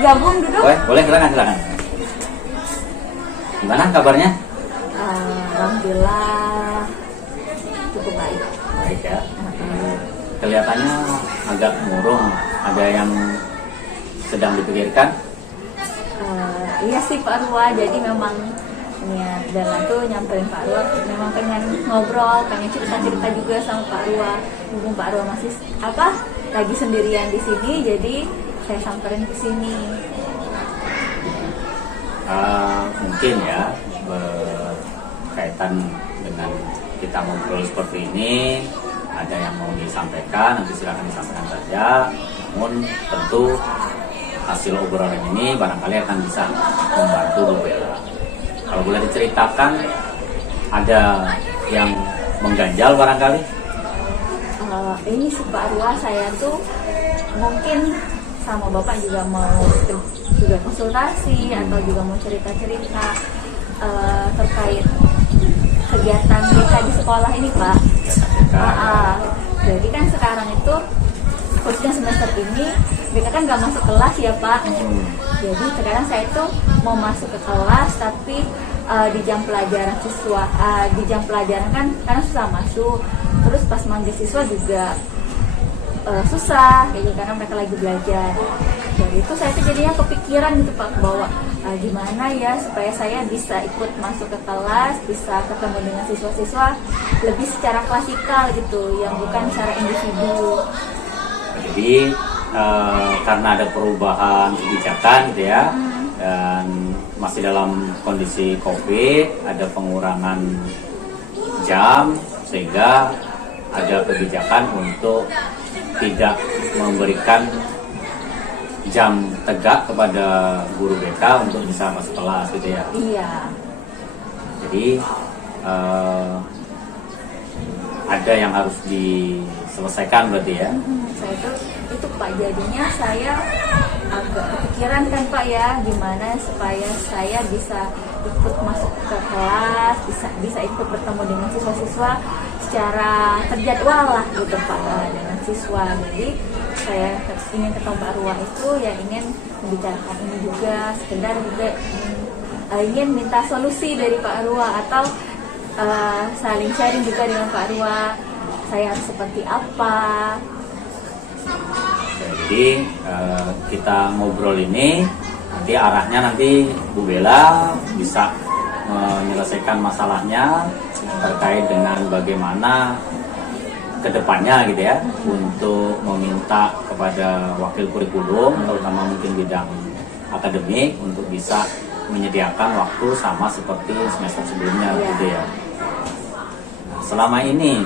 gabung duduk. Boleh, silakan. Gimana kabarnya? Alhamdulillah cukup baik. Baik ya. Kelihatannya agak murung. Ada yang sedang dipikirkan? Iya sih Pak Arwa, jadi memang niat Bella tuh nyamperin Pak Arwa, memang pengen ngobrol, pengen cerita-cerita juga sama Pak Arwa. Mumpung Pak Arwa masih lagi sendirian di sini, jadi saya samperin ke sini. Mungkin ya berkaitan dengan kita ngobrol seperti ini, ada yang mau disampaikan, nanti silakan disampaikan saja. Namun tentu hasil obrolan ini barangkali akan bisa membantu Bu Bella. Kalau boleh diceritakan, ada yang mengganjal barangkali? Ini sih Pak Arwa, saya tuh mungkin sama Bapak juga mau juga konsultasi atau juga mau cerita-cerita terkait kegiatan BK di sekolah ini Pak. Jadi kan sekarang itu khususnya semester ini BK kan nggak masuk kelas ya Pak. Jadi sekarang saya tuh mau masuk ke kelas tapi di jam pelajaran siswa, di jam pelajaran kan karena susah masuk. Terus pas manggil siswa juga susah gitu karena mereka lagi belajar. Dari itu saya tuh jadinya kepikiran gitu Pak bahwa gimana ya supaya saya bisa ikut masuk ke kelas, bisa ketemu dengan siswa-siswa lebih secara klasikal gitu, yang bukan secara individu. Jadi karena ada perubahan kebijakan gitu ya, dan masih dalam kondisi COVID, ada pengurangan jam sehingga ada kebijakan untuk tidak memberikan jam tegak kepada guru BK untuk bisa masuk kelas gitu ya. Iya. Jadi ada yang harus diselesaikan berarti ya. Saya itu Pak, jadinya saya agak kepikiran kan Pak ya, gimana supaya saya bisa ikut masuk ke kelas, bisa ikut bertemu dengan siswa-siswa secara terjadwal lah gitu Pak, dengan siswa. Jadi saya ingin ketemu Pak Arwa itu ya ingin membicarakan ini juga, sekedar juga ingin minta solusi dari Pak Arwa atau saling sharing juga dengan Pak Arwa, saya harus seperti apa. Jadi kita ngobrol ini nanti arahnya nanti Bu Bella bisa menyelesaikan masalahnya terkait dengan bagaimana kedepannya gitu ya, untuk meminta kepada wakil kurikulum terutama mungkin bidang akademik untuk bisa menyediakan waktu sama seperti semester sebelumnya gitu ya. Selama ini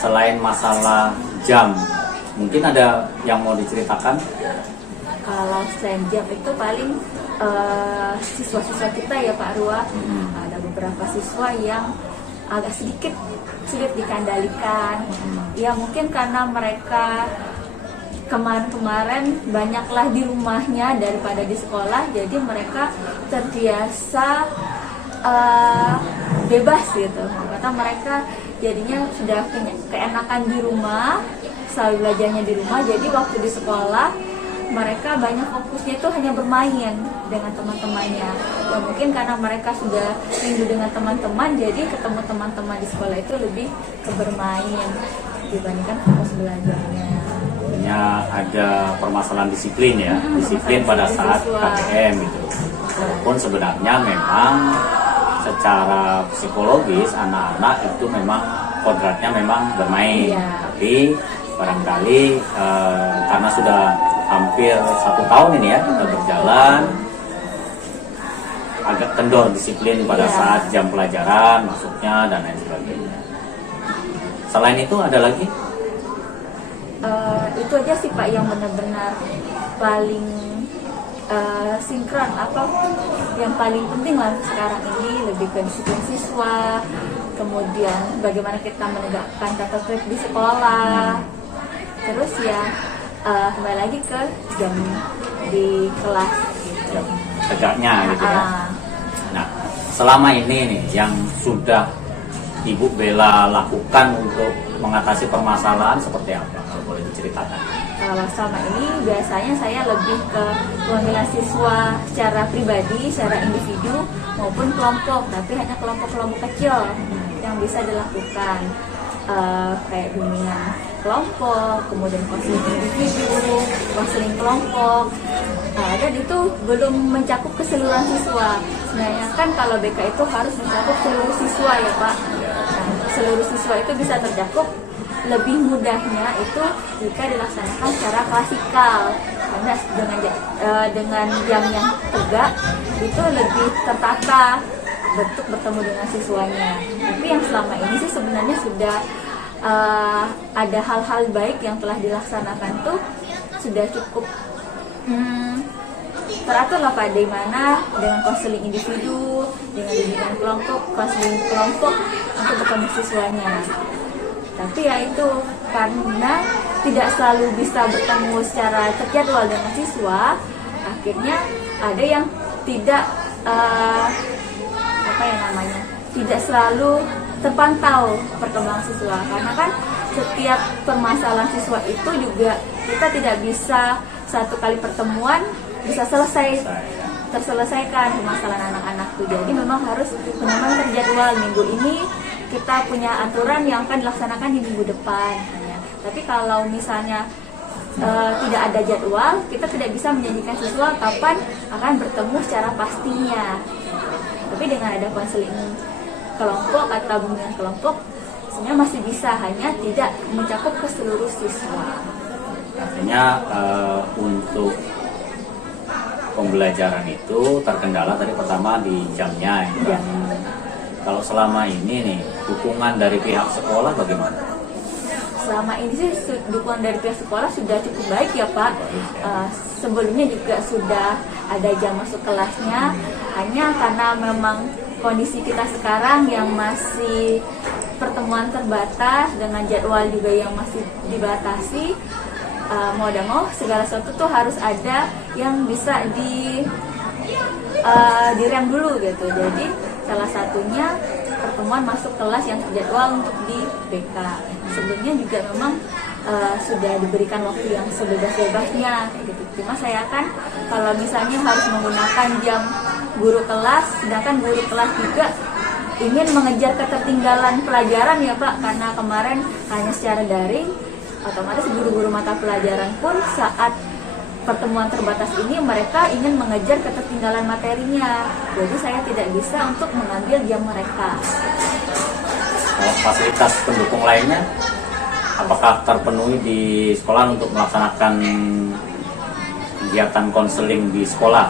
selain masalah jam, mungkin ada yang mau diceritakan? Kalau selain jam itu paling siswa-siswa kita ya Pak Arwa, ada beberapa siswa yang agak sedikit sulit dikendalikan. Ya mungkin karena mereka kemarin-kemarin banyaklah di rumahnya daripada di sekolah, jadi mereka terbiasa bebas gitu. Kata mereka jadinya sudah keenakan di rumah, selalu belajarnya di rumah, jadi waktu di sekolah mereka banyak fokusnya itu hanya bermain dengan teman-temannya. Ya mungkin karena mereka sudah rindu dengan teman-teman, jadi ketemu teman-teman di sekolah itu lebih ke bermain dibandingkan fokus belajarnya. Artinya ada permasalahan disiplin ya, disiplin pada saat KTM gitu. Walaupun sebenarnya memang secara psikologis anak-anak itu memang kodratnya memang bermain, tapi barangkali karena sudah hampir 1 tahun ini ya kita berjalan, agak kendor disiplin pada saat jam pelajaran masuknya dan lain sebagainya. Selain itu ada lagi? Itu aja sih Pak yang benar-benar paling sinkron, atau yang paling penting lah sekarang ini, lebih ke disiplin siswa, kemudian bagaimana kita menegakkan tata tertib di sekolah, terus ya kembali lagi ke jam di kelas gitu. Jam tegaknya gitu ya. Nah, selama ini nih yang sudah Ibu Bella lakukan untuk mengatasi permasalahan seperti apa, kalau boleh diceritakan? Kalau selama ini biasanya saya lebih ke pemilihan siswa secara pribadi, secara individu maupun kelompok, tapi hanya kelompok-kelompok kecil yang bisa dilakukan. Kayak bimbingan kelompok, kemudian konseling individu, konseling kelompok, dan itu belum mencakup keseluruhan siswa. Sebenarnya kan kalau BK itu harus mencakup seluruh siswa ya Pak. Nah, seluruh siswa itu bisa tercakup lebih mudahnya itu jika dilaksanakan secara klasikal, karena dengan jam yang tegak itu lebih tertata bentuk bertemu dengan siswanya. Tapi yang selama ini sih sebenarnya sudah ada hal-hal baik yang telah dilaksanakan tuh sudah cukup teratur lah Pak, di mana dengan konseling individu, dengan bimbingan kelompok, konseling kelompok untuk bertemu siswanya. Tapi ya itu karena tidak selalu bisa bertemu secara terjadwal dengan siswa, akhirnya ada yang tidak tidak selalu terpantau perkembangan siswa, karena kan setiap permasalahan siswa itu juga kita tidak bisa satu kali pertemuan bisa terselesaikan permasalahan anak-anak itu. Jadi memang harus benar-benar terjadwal, minggu ini kita punya aturan yang akan dilaksanakan di minggu depan. Tapi kalau misalnya tidak ada jadwal, kita tidak bisa menjanjikan siswa kapan akan bertemu secara pastinya. Tapi dengan ada konseling kelompok atau bimbingan kelompok, sebenarnya masih bisa, hanya tidak mencakup ke seluruh siswa. Artinya untuk pembelajaran itu terkendala tadi pertama di jamnya ya. Kalau selama ini nih dukungan dari pihak sekolah bagaimana? Selama ini sih dukungan dari pihak sekolah sudah cukup baik ya Pak. Sebelumnya juga sudah ada jam masuk kelasnya, hanya karena memang kondisi kita sekarang yang masih pertemuan terbatas dengan jadwal juga yang masih dibatasi, mau tidak mau segala sesuatu tuh harus ada yang bisa direm dulu gitu. Jadi salah satunya pertemuan masuk kelas yang terjadwal untuk di BK. Sebelumnya juga memang sudah diberikan waktu yang sebebas-bebasnya kayak gitu. Cuma saya kan kalau misalnya harus menggunakan jam guru kelas, sedangkan guru kelas juga ingin mengejar ketertinggalan pelajaran ya Pak, karena kemarin hanya secara daring, otomatis guru-guru mata pelajaran pun saat pertemuan terbatas ini mereka ingin mengejar ketertinggalan materinya. Jadi saya tidak bisa untuk mengambil jam mereka. Fasilitas pendukung lainnya apakah terpenuhi di sekolah untuk melaksanakan kegiatan konseling di sekolah?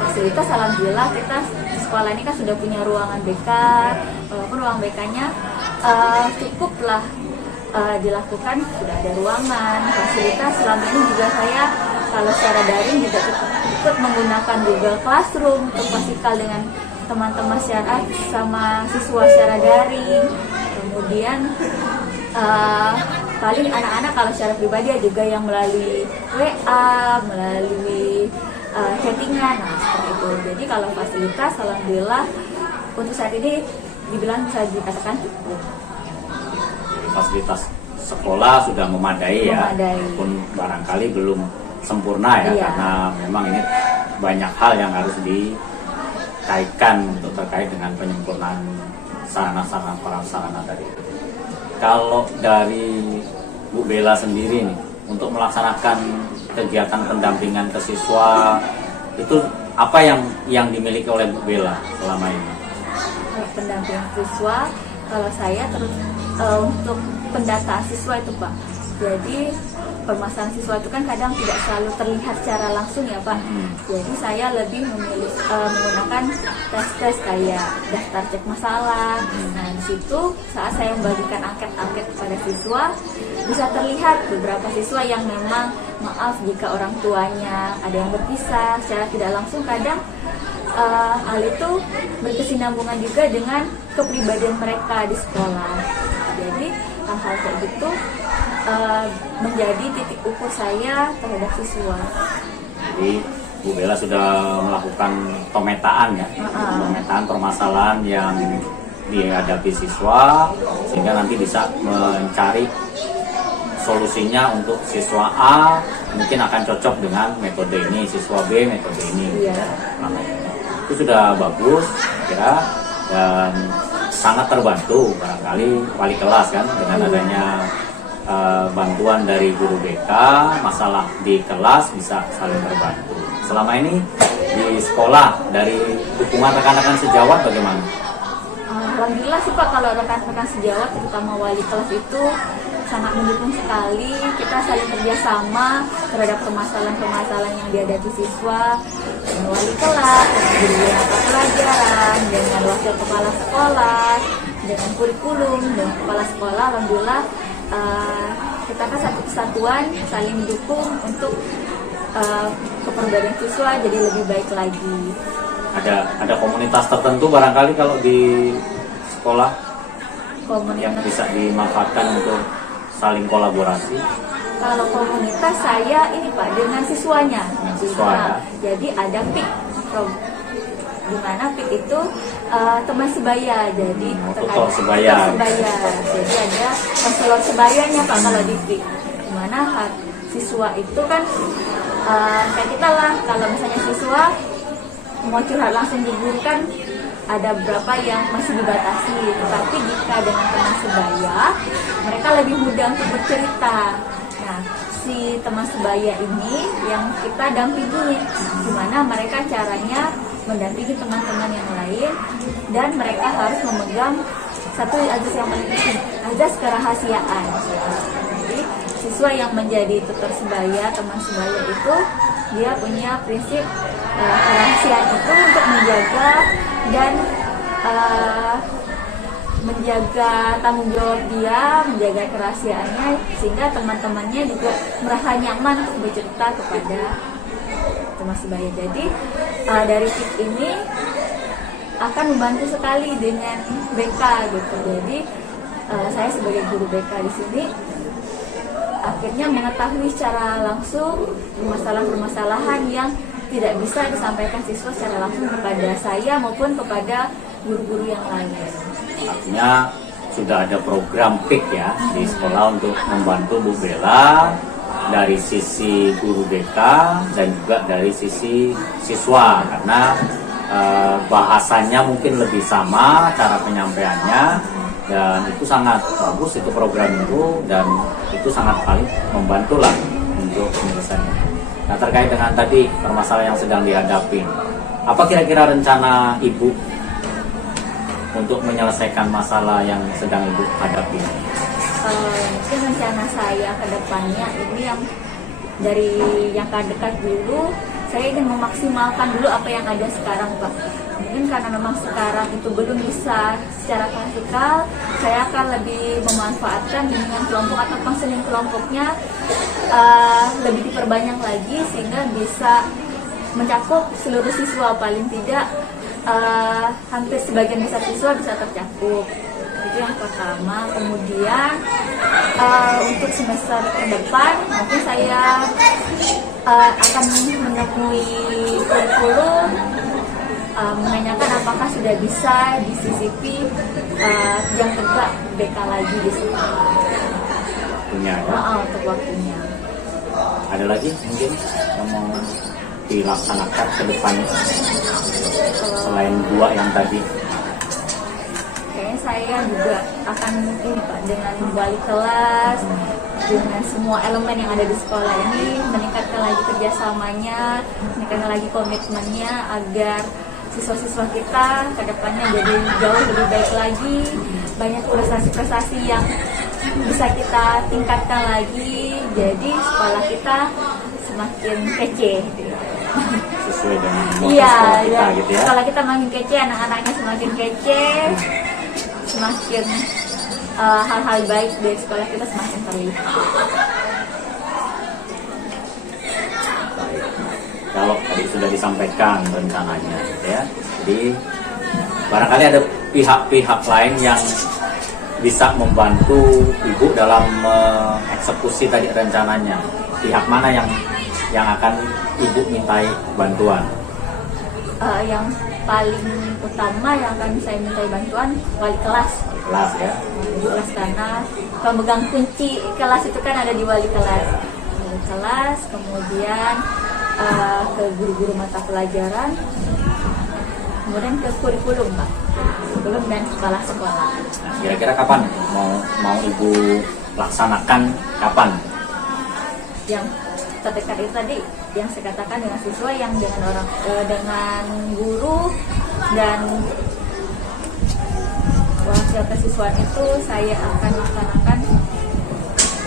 Fasilitas alhamdulillah kita di sekolah ini kan sudah punya ruangan BK, walaupun ruang BK-nya cukuplah dilakukan, sudah ada ruangan, fasilitas. Selama ini juga saya kalau secara daring juga ikut menggunakan Google Classroom untuk klasikal dengan teman-teman secara sama siswa secara daring. Kemudian paling anak-anak kalau secara pribadi juga yang melalui WA, melalui chattingan, nah seperti itu. Jadi kalau fasilitas alhamdulillah untuk saat ini dibilang bisa dikatakan cukup. Fasilitas sekolah sudah memadai ya, pun barangkali belum sempurna ya, karena memang ini banyak hal yang harus dikaitkan untuk terkait dengan penyempurnaan sarana-sarana prasarana tadi. Kalau dari Bu Bella sendiri nih, untuk melaksanakan kegiatan pendampingan ke siswa itu apa yang dimiliki oleh Bu Bella selama ini? Pendampingan siswa, kalau saya terus untuk pendataan siswa itu Pak. Jadi permasalahan siswa itu kan kadang tidak selalu terlihat secara langsung ya Pak. Jadi saya lebih memilih menggunakan tes-tes kayak daftar cek masalah. Nah di situ saat saya membagikan angket-angket kepada siswa, bisa terlihat beberapa siswa yang memang maaf jika orang tuanya ada yang berpisah secara tidak langsung, kadang hal itu berkesinambungan juga dengan kepribadian mereka di sekolah. Jadi hal-hal kayak gitu menjadi titik ukur saya terhadap siswa. Jadi Bu Bella sudah melakukan pemetaan ya, pemetaan permasalahan yang dihadapi siswa, sehingga nanti bisa mencari solusinya untuk siswa A mungkin akan cocok dengan metode ini, siswa B metode ini. Iya. Nah, itu sudah bagus kira, dan sangat terbantu barangkali wali kelas kan dengan adanya bantuan dari guru BK, masalah di kelas bisa saling terbantu. Selama ini di sekolah dari dukungan rekan-rekan sejawat bagaimana? Alhamdulillah sih Pak, kalau rekan-rekan sejawat terutama wali kelas itu sangat mendukung sekali. Kita saling kerjasama terhadap permasalahan-permasalahan yang dihadapi siswa dengan wali kelas, dengan guru mata pelajaran, dengan wakil kepala sekolah, dengan kurikulum, dengan kepala sekolah. Alhamdulillah kita kan satu kesatuan saling mendukung untuk kepribadian siswa jadi lebih baik lagi. Ada komunitas tertentu barangkali kalau di sekolah yang bisa dimanfaatkan untuk saling kolaborasi? Kalau komunitas saya ini Pak dengan siswanya. Dengan siswa, ya. Jadi ada PIK, di mana PIK itu teman sebaya. Jadi tutor sebaya. Jadi ada konselor sebayanya Pak kalau di PIK. Di mana siswa itu kan kayak kita lah, kalau misalnya siswa mau curhat langsung di guru kan ada beberapa yang masih dibatasi, tetapi jika dengan teman sebaya mereka lebih mudah untuk bercerita. Nah, si teman sebaya ini yang kita dampingi, gimana mereka caranya mendampingi teman-teman yang lain, dan mereka harus memegang satu azas yang paling penting, azas kerahasiaan. Jadi siswa yang menjadi tutor sebaya, teman sebaya itu dia punya prinsip kerahasiaan itu untuk menjaga dan menjaga tanggung jawab dia, menjaga kerahasiaannya, sehingga teman-temannya juga merasa nyaman untuk bercerita kepada teman sebaya. Jadi dari tip ini akan membantu sekali dengan BK gitu. Jadi saya sebagai guru BK di sini akhirnya mengetahui secara langsung permasalahan-permasalahan yang tidak bisa disampaikan siswa secara langsung kepada saya maupun kepada guru-guru yang lain. Artinya sudah ada program PIK ya di sekolah untuk membantu Bu Bella dari sisi guru BK dan juga dari sisi siswa, karena bahasanya mungkin lebih sama cara penyampaiannya, dan itu sangat bagus itu program itu, dan itu sangat paling membantu lah untuk penyelesaiannya. Nah, terkait dengan tadi permasalahan yang sedang dihadapi, apa kira-kira rencana Ibu untuk menyelesaikan masalah yang sedang Ibu hadapi? Mungkin rencana saya ke depannya ini yang dari yang dekat dulu, saya ingin memaksimalkan dulu apa yang ada sekarang Pak. Mungkin karena memang sekarang itu belum bisa secara klasikal, saya akan lebih memanfaatkan bimbingan kelompok atau konseling kelompoknya lebih diperbanyak lagi sehingga bisa mencakup seluruh siswa, paling tidak hampir sebagian besar siswa bisa tercakup. Itu yang pertama. Kemudian untuk semester ke depan mungkin saya akan menemui kurikulum, menanyakan apakah sudah bisa disisipi yang tegak BK lagi di sini. Punya ya? Untuk waktunya. Ada lagi mungkin yang mau dilaksanakan ke depannya selain dua yang tadi? Kayaknya saya juga akan ini Pak, dengan wali kelas, dengan semua elemen yang ada di sekolah ini, meningkatkan lagi kerjasamanya, meningkatkan lagi komitmennya agar siswa-siswa kita ke depannya jadi jauh lebih baik lagi, banyak prestasi-prestasi yang bisa kita tingkatkan lagi, jadi sekolah kita semakin kece. Sesuai dengan motto Iya, sekolah kita gitu ya. Sekolah kita makin kece, anak-anaknya semakin kece, semakin hal-hal baik dari sekolah kita semakin terlihat. Kalau tadi sudah disampaikan rencananya gitu ya, jadi barangkali ada pihak-pihak lain yang bisa membantu Ibu dalam eksekusi tadi rencananya. Pihak mana yang akan Ibu mintai bantuan? Yang paling utama yang akan saya mintai bantuan wali kelas. Kelas ya. Wali kelas karena pemegang kunci kelas itu kan ada di wali kelas. Wali kelas, kemudian ke guru-guru mata pelajaran, kemudian ke kurikulum Pak, kurikulum dan kepala sekolah. Nah, kira-kira kapan mau Ibu laksanakan kapan? Yang terdekat itu tadi yang saya katakan dengan siswa, yang dengan dengan guru dan wakil kesiswaan itu saya akan laksanakan.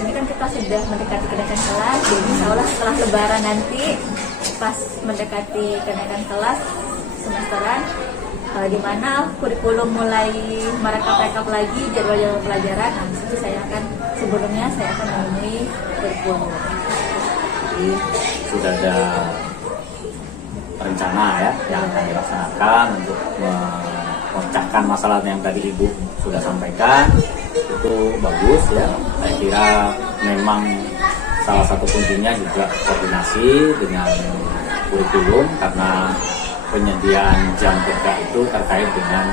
Ini kan kita sudah mendekati kenaikan kelas, jadi insya Allah setelah lebaran nanti pas mendekati kenaikan kelas semesteran, di mana kurikulum mulai merekap lagi jadwal-jadwal pelajaran. Nah, disitu sebelumnya saya akan menemui kurikulum. Jadi sudah ada rencana ya yang akan dilaksanakan untuk memecahkan masalah yang tadi Ibu sudah sampaikan. Itu bagus ya. Saya kira memang salah satu kuncinya juga koordinasi dengan kurikulum, karena penyediaan jam kerja itu terkait dengan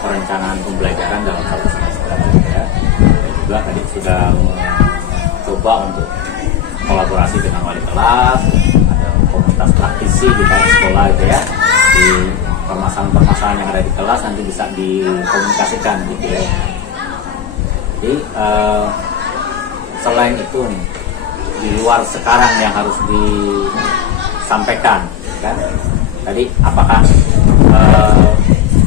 perencanaan pembelajaran dalam satu semester ya. Dan juga tadi sudah mencoba untuk kolaborasi dengan wali kelas, ada komunitas praktisi di sekolah gitu ya. Di permasalahan-permasalahan yang ada di kelas nanti bisa dikomunikasikan gitu ya. Jadi selain itu nih, di luar sekarang yang harus disampaikan kan, tadi apakah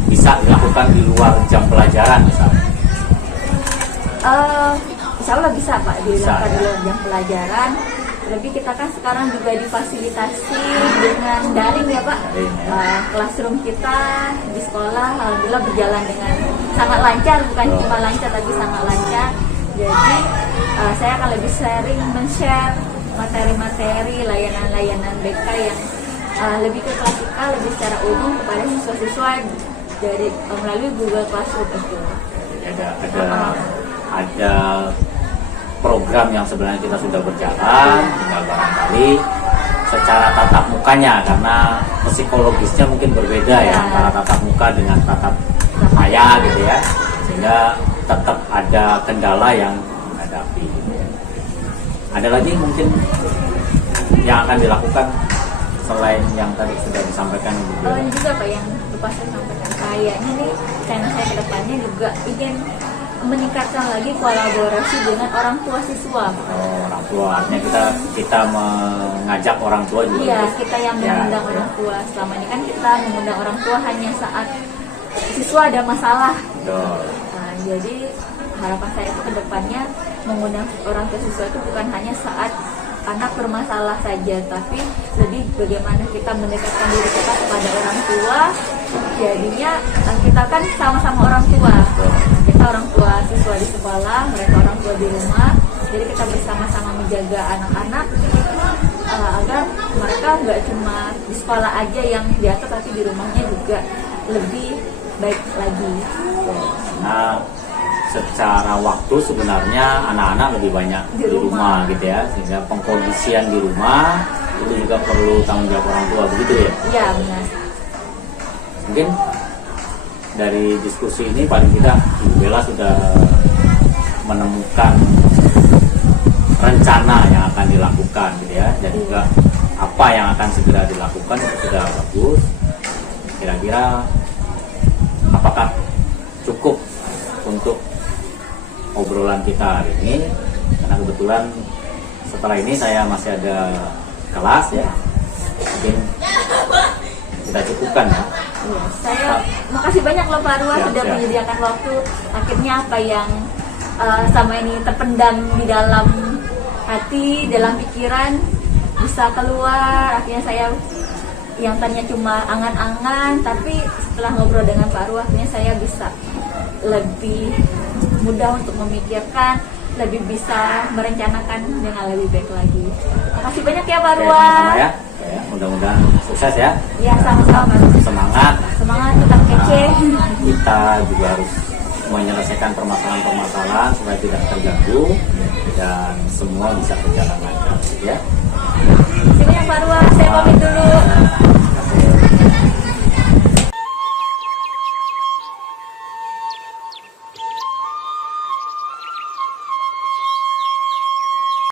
bisa dilakukan di luar jam pelajaran misalnya? Insya Allah bisa Pak dilakukan Bisa, di luar jam pelajaran. Lebih kita kan sekarang juga difasilitasi dengan daring ya Pak. Daring, ya. Classroom kita di sekolah alhamdulillah berjalan dengan sangat lancar, bukan cuma lancar tapi sangat lancar. Jadi saya akan lebih sering men-share materi-materi layanan-layanan BK yang lebih ke klasikal, lebih secara umum kepada siswa-siswa dari melalui Google Classroom itu. Ada program yang sebenarnya kita sudah berjalan, tinggal barangkali secara tatap mukanya, karena psikologisnya mungkin berbeda ya antara tatap muka dengan tatap maya gitu ya, sehingga tetap ada kendala yang menghadapi gitu ya. Ada lagi mungkin yang akan dilakukan selain yang tadi sudah disampaikan Ibu? Ini juga Pak yang lupa saya sampaikan, kayaknya nih channel saya ke depannya juga ingin meningkatkan lagi kolaborasi dengan orang tua siswa. Orang tua, artinya kita mengajak orang tua juga. Iya, kita yang mengundang ya. orang tua. Selama ini kan kita mengundang orang tua hanya saat siswa ada masalah. Betul. Nah, jadi harapan saya itu ke depannya mengundang orang tua siswa itu bukan hanya saat anak bermasalah saja, tapi lebih bagaimana kita mendekatkan diri kita kepada orang tua. Jadinya kita kan sama-sama orang tua. Kita orang tua siswa di sekolah, mereka orang tua di rumah. Jadi kita bersama-sama menjaga anak-anak agar mereka nggak cuma di sekolah aja yang diatur, tapi di rumahnya juga lebih baik lagi. Nah, secara waktu sebenarnya anak-anak lebih banyak di rumah gitu ya, sehingga pengkondisian di rumah itu juga perlu tanggung jawab orang tua, begitu ya? Iya benar. Mungkin dari diskusi ini paling tidak Ibu Bella sudah menemukan rencana yang akan dilakukan gitu ya, dan juga apa yang akan segera dilakukan itu sudah bagus. Kira-kira apakah cukup untuk obrolan kita hari ini? Karena kebetulan setelah ini saya masih ada kelas ya, mungkin kita cukupkan ya. Ya, saya makasih banyak loh Pak Arwah sudah siap. menyediakan waktu. Akhirnya apa yang sama ini terpendam di dalam hati, dalam pikiran bisa keluar. Akhirnya saya yang tadinya cuma angan-angan, tapi setelah ngobrol dengan Pak Arwah, akhirnya saya bisa lebih mudah untuk memikirkan, lebih bisa merencanakan dengan lebih baik lagi. Makasih banyak ya Pak Arwah. Sama-sama ya. Ya, mudah-mudahan sukses ya. Ya sama-sama. Semangat. Semangat tetap kece. Kita juga harus menyelesaikan permasalahan-permasalahan supaya tidak terganggu dan semua bisa berjalan lancar ya. Terima